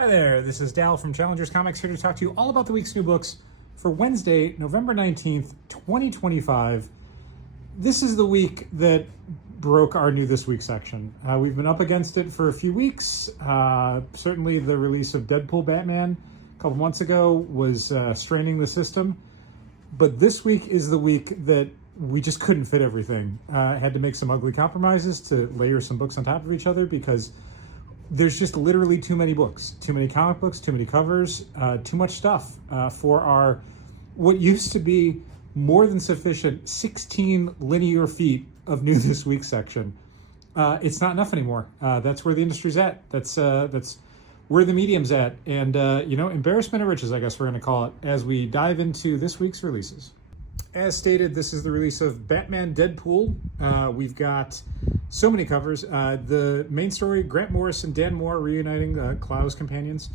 Hi there, this is Dal from Challengers Comics here to talk to you all about the week's new books for Wednesday, November 19th, 2025. This is the week that broke our new This Week section. We've been up against it for a few weeks. Certainly the release of Deadpool Batman a couple months ago was straining the system. But this week is the week that we just couldn't fit everything. Had to make some ugly compromises to layer some books on top of each other because there's just literally too many books, too many comic books, too many covers, too much stuff for our, what used to be more than sufficient 16 linear feet of new this week section. It's not enough anymore. That's where the industry's at. That's where the medium's at. And, embarrassment of riches, I guess we're going to call it, as we dive into this week's releases. As stated, this is the release of Batman Deadpool. We've got so many covers. The main story, Grant Morrison and Dan Mora reuniting Klaus companions.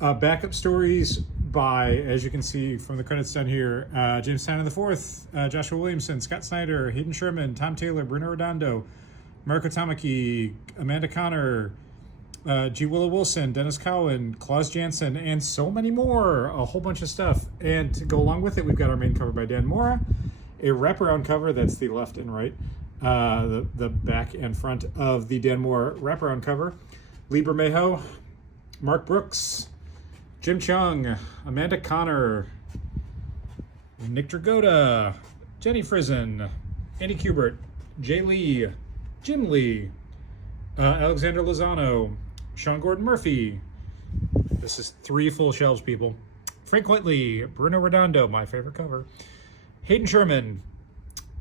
Backup stories by, as you can see from the credits down here, James Tynion IV, Joshua Williamson, Scott Snyder, Hayden Sherman, Tom Taylor, Bruno Redondo, Marco Tamaki, Amanda Connor, G. Willow Wilson, Dennis Cowan, Klaus Janson, and so many more. A whole bunch of stuff. And to go along with it, we've got our main cover by Dan Mora, a wraparound cover, that's the left and right, the back and front of the Dan Mora wraparound cover. Lee Bermejo, Mark Brooks, Jim Chung, Amanda Connor, Nick Dragotta, Jenny Frison, Andy Kubert, Jay Lee, Jim Lee, Alexander Lozano, Sean Gordon Murphy. This is 3 full shelves, people. Frank Whiteley, Bruno Redondo, my favorite cover. Hayden Sherman,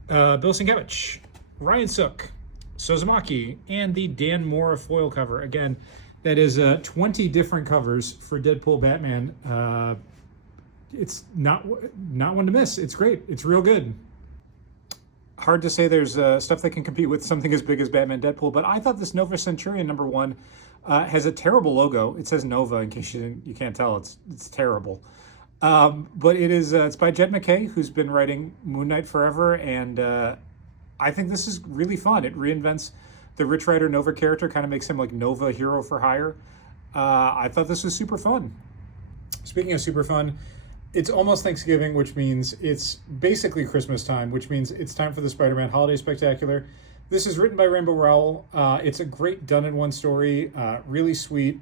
Bill Sienkiewicz, Ryan Sook, Sozumaki, and the Dan Mora foil cover. Again, that is 20 different covers for Deadpool Batman. It's not one to miss. It's great. It's real good. Hard to say there's stuff that can compete with something as big as Batman Deadpool, but I thought this Nova Centurion #1 has a terrible logo. It says Nova, in case you can't tell. It's terrible. But it is it's by Jed MacKay, who's been writing Moon Knight forever, and I think this is really fun. It reinvents the Rich Rider Nova character, kind of makes him like Nova hero for hire. I thought this was super fun. Speaking of super fun, it's almost Thanksgiving, which means it's basically Christmas time, which means it's time for the Spider-Man Holiday Spectacular. This is written by Rainbow Rowell. It's a great done-in-one story, really sweet.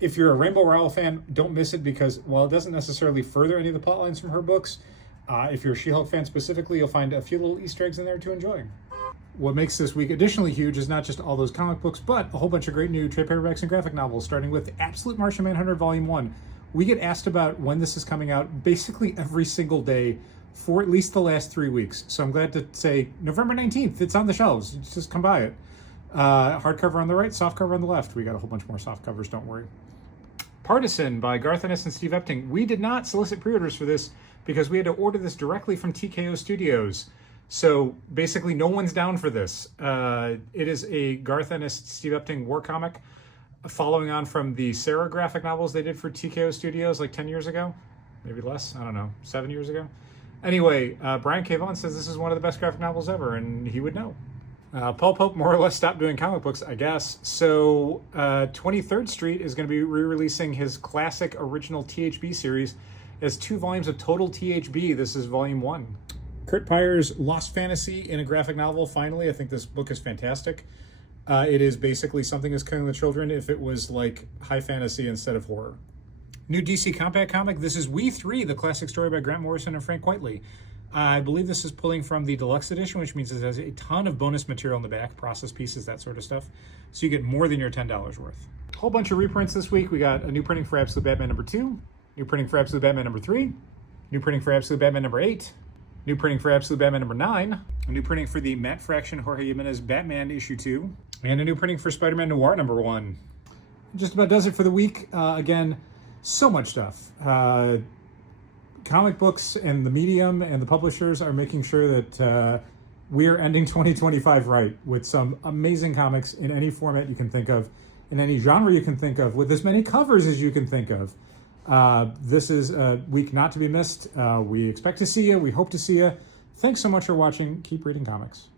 If you're a Rainbow Rowell fan, don't miss it because while it doesn't necessarily further any of the plot lines from her books, if you're a She-Hulk fan specifically, you'll find a few little Easter eggs in there to enjoy. What makes this week additionally huge is not just all those comic books, but a whole bunch of great new trade paperbacks and graphic novels, starting with Absolute Martian Manhunter Volume 1. We get asked about when this is coming out basically every single day for at least the last 3 weeks. So I'm glad to say November 19th, it's on the shelves. Just come by it. Hardcover on the right, softcover on the left. We got a whole bunch more soft covers, don't worry. Partisan by Garth Ennis and Steve Epting. We did not solicit pre-orders for this because we had to order this directly from TKO Studios. So basically no one's down for this. It is a Garth Ennis, Steve Epting war comic, following on from the Sarah graphic novels they did for TKO Studios like 10 years ago, maybe less, I don't know, 7 years ago. Anyway, Brian K. Vaughan says this is one of the best graphic novels ever, and he would know. Paul Pope more or less stopped doing comic books, I guess. So 23rd Street is going to be re-releasing his classic original THB series as 2 volumes of Total THB. This is Volume 1. Kurt Pyer's Lost Fantasy in a graphic novel, finally. I think this book is fantastic. It is basically Something is Killing the Children if it was like high fantasy instead of horror. New DC Compact comic. This is We 3, the classic story by Grant Morrison and Frank Whiteley. I believe this is pulling from the deluxe edition, which means it has a ton of bonus material in the back, process pieces, that sort of stuff. So you get more than your $10 worth. A whole bunch of reprints this week. We got a new printing for Absolute Batman #2, new printing for Absolute Batman #3, new printing for Absolute Batman #8, new printing for Absolute Batman #9, a new printing for the Matt Fraction Jorge Jimenez Batman #2, and a new printing for Spider-Man Noir #1. Just about does it for the week. Again, so much stuff. Comic books and the medium and the publishers are making sure that we are ending 2025 right with some amazing comics in any format you can think of, in any genre you can think of, with as many covers as you can think of. This is a week not to be missed. We expect to see you. We hope to see you. Thanks so much for watching. Keep reading comics.